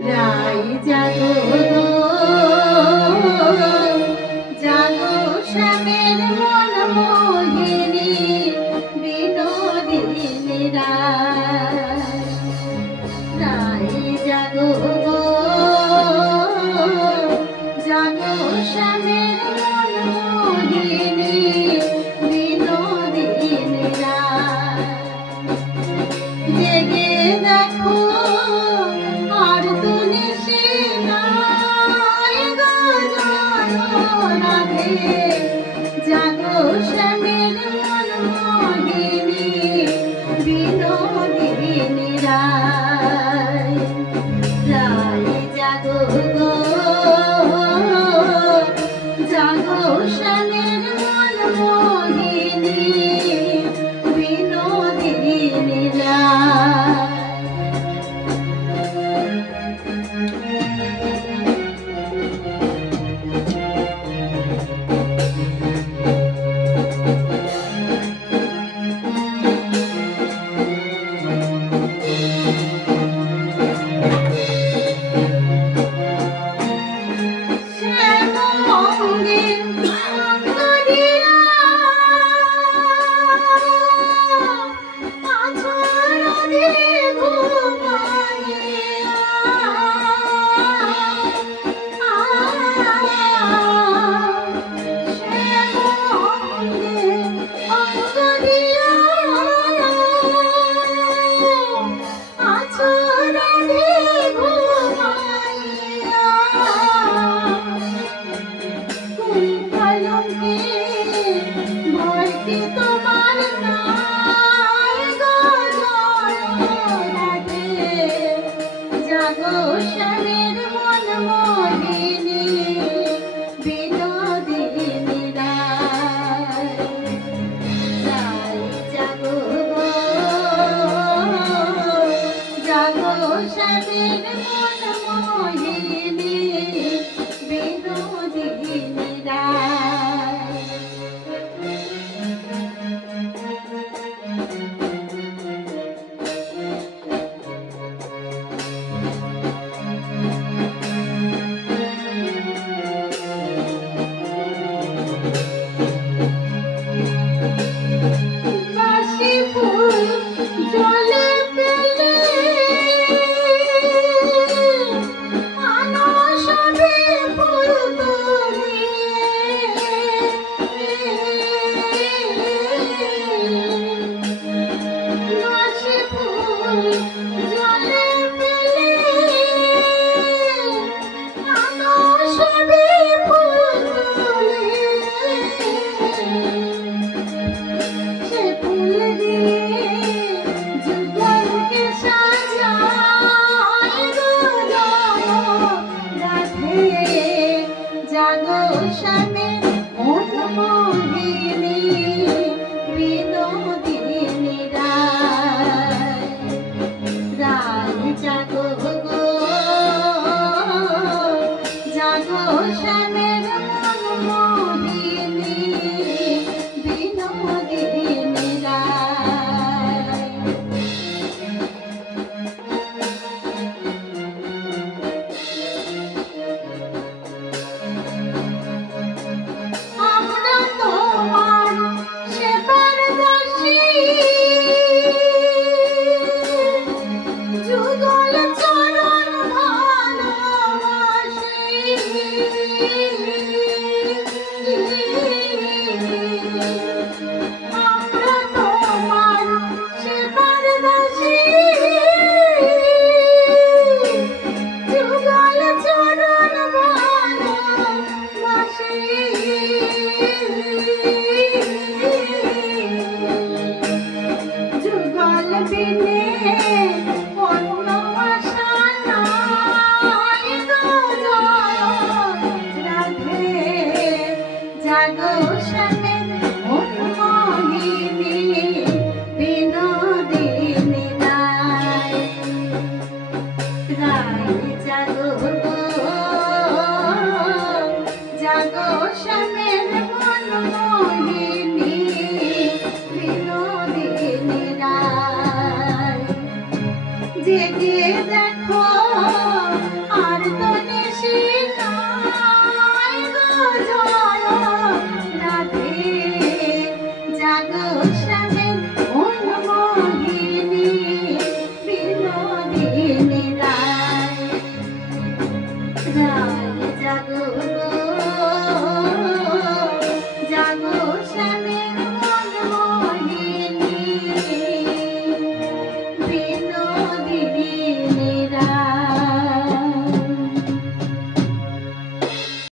রাই জাগো গো জাগো শ্যামের মন মোহিনী বিনোদিনী রাই জাগো গো জাগো শ্যামের মন মোহিনী বিনোদিনী জেগে দেখো আর তুমি সে নাই গো রাধে জাগো শ্যামের মন মোহিনী বিনোদিনী রাই জাগো গো জাগো শ্যামের মন মোহিনী বিনোদিনী শ্যামের মন মোহিনী বিনোদিনী রাই জাগো গো জাগো শ্যামের মন মোহিনী বিনোদিনী জাগো শ্যামের মন মোহিনী বিনোদিনী রাই জাগো গো জাগো শ্যামের মন মোহিনী বিনোদিনী জাগো শ্যামের মন মোহিনী বিনোদিনী রাই